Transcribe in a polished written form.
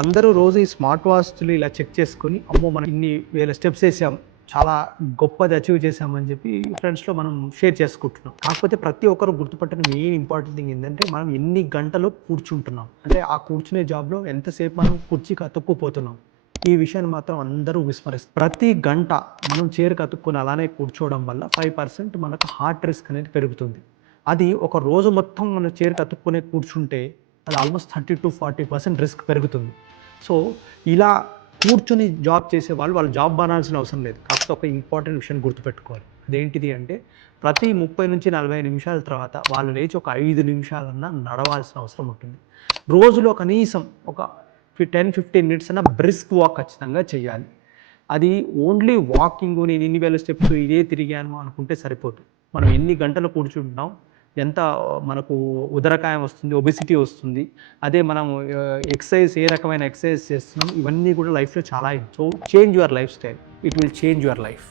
అందరూ రోజు ఈ స్మార్ట్ వాచ్లు ఇలా చెక్ చేసుకొని అమ్మో మనం ఇన్ని వేల స్టెప్స్ వేసాం, చాలా గొప్పది అచీవ్ చేసామని చెప్పి ఫ్రెండ్స్లో మనం షేర్ చేసుకుంటున్నాం. కాకపోతే ప్రతి ఒక్కరు గుర్తుపట్టిన మెయిన్ ఇంపార్టెంట్ థింగ్ ఏంటంటే మనం ఎన్ని గంటలు కూర్చుంటున్నాం, అంటే ఆ కూర్చునే జాబ్లో ఎంతసేపు మనం కుర్చీకి అతుక్కుపోతున్నాం. ఈ విషయాన్ని మాత్రం అందరూ విస్మరిస్తారు. ప్రతి గంట మనం చైర్కి అతుక్కుని అలానే కూర్చోవడం వల్ల 5% మనకు హార్ట్ రిస్క్ అనేది పెరుగుతుంది. అది ఒక రోజు మొత్తం మనం చైర్కి అతుక్కునే కూర్చుంటే అది ఆల్మోస్ట్ 30-40% రిస్క్ పెరుగుతుంది. సో ఇలా కూర్చొని జాబ్ చేసే వాళ్ళు జాబ్ మానాల్సిన అవసరం లేదు. కాకపోతే ఒక ఇంపార్టెంట్ విషయం గుర్తుపెట్టుకోవాలి. అదేంటిది అంటే ప్రతి 30-40 నిమిషాల తర్వాత వాళ్ళు లేచి ఒక 5 నిమిషాలన్నా నడవాల్సిన అవసరం ఉంటుంది. రోజులో కనీసం ఒక 10-15 మినిట్స్ అన్నా బ్రిస్క్ వాక్ ఖచ్చితంగా చేయాలి. అది ఓన్లీ వాకింగ్, నేను ఇన్ని వేల స్టెప్స్ ఇదే తిరిగాను అనుకుంటే సరిపోదు. మనం ఎన్ని గంటలు కూర్చుంటున్నాం, ఎంత మనకు ఉదరకాయం వస్తుంది, ఒబెసిటీ వస్తుంది, అదే మనం ఎక్సర్సైజ్ ఏ రకమైన ఎక్సర్సైజ్ చేస్తున్నాం, ఇవన్నీ కూడా లైఫ్లో చాలా. So change your life style, it will change your life.